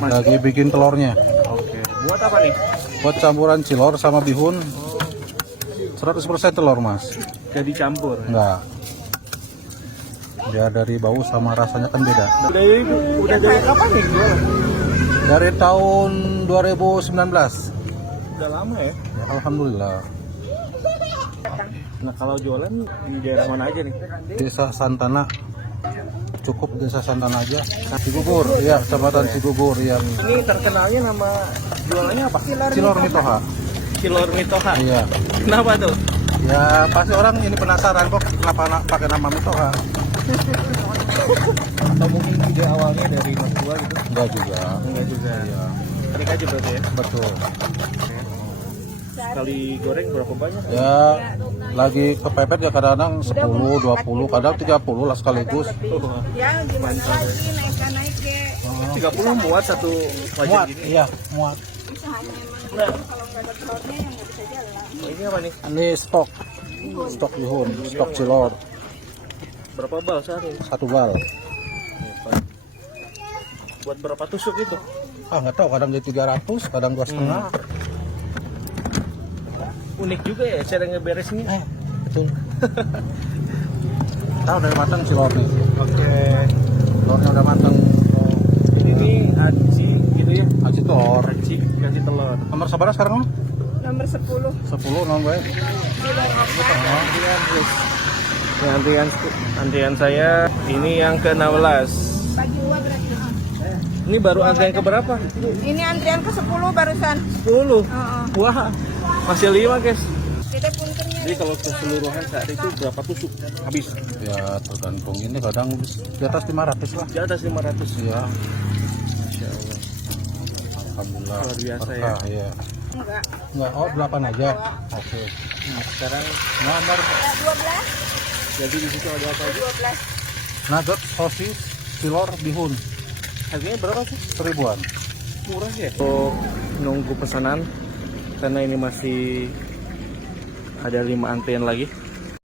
Lagi bikin telurnya. Oke. Buat apa nih? Buat campuran cilor sama bihun. 100% telur, Mas. Jadi campur. Enggak. Dia dari bau sama rasanya kan beda. Udah dari kapan nih jualan? Dari tahun 2019. Udah lama ya? Ya, alhamdulillah. Nah kalau jualan di daerah mana aja nih? Desa Santana. Cukup Desa Santana aja. Cigugur, ya, Kecamatan Cigugur yang Ini terkenalnya nama jualannya apa? Cilor Mitoha. Cilor Mitoha. Iya. Kenapa tuh? Ya, pasti orang ini penasaran kok kenapa pakai nama Mitoha. Atau mungkin ide awalnya dari mas tua gitu? Enggak juga. Enggak juga. Iya, Trik aja berarti ya? betul. Sekali goreng berapa banyak? Ya, lagi kepepet ya kadang-kadang 10, 20, kadang 30 lah sekaligus. Ya gimana lagi naik ke 30 muat satu wajan Muat, gini. iya, muat. usahanya emang kalau nggak ada telurnya yang nggak bisa jalan. Ini apa nih? Ini stok bihun, stok cilor, Berapa bal sehari? 1 bal. Buat berapa tusuk itu? Ah, nggak tahu, kadang jadi 300, kadang 2,5. Unik juga ya cara ngeberesnya. Betul. Tahu dari matang cilor nih. Oke. Telurnya udah matang. Ini aci gitu ya? Aci telur. Aci kasih telur. Nomor sabar sekarang, Om? Nomor 10. 10 nomor baik. Antrian saya ini yang ke-16. Bagi dua berarti. Ini baru antrian ke berapa? Ini antrian ke 10 barusan. 10. Heeh. Wah, masih 5 guys. Tidak punternya. Jadi kalau keseluruhan sehari itu berapa tusuk habis? Ya, tergantung ini kadang di atas 500 lah. Di atas 500. Iya, Masya Allah. alhamdulillah. Luar biasa ya. Berkah, iya. Enggak. Enggak, oh 8 aja. Oke. Nah, sekarang Nomor Ya, 12. jadi di situ ada apa aja? 12. nugget, sosis, cilor, bihun. Harganya berapa sih? 1000-an. Murah ya? Untuk nunggu pesanan karena ini masih ada 5 antrian lagi.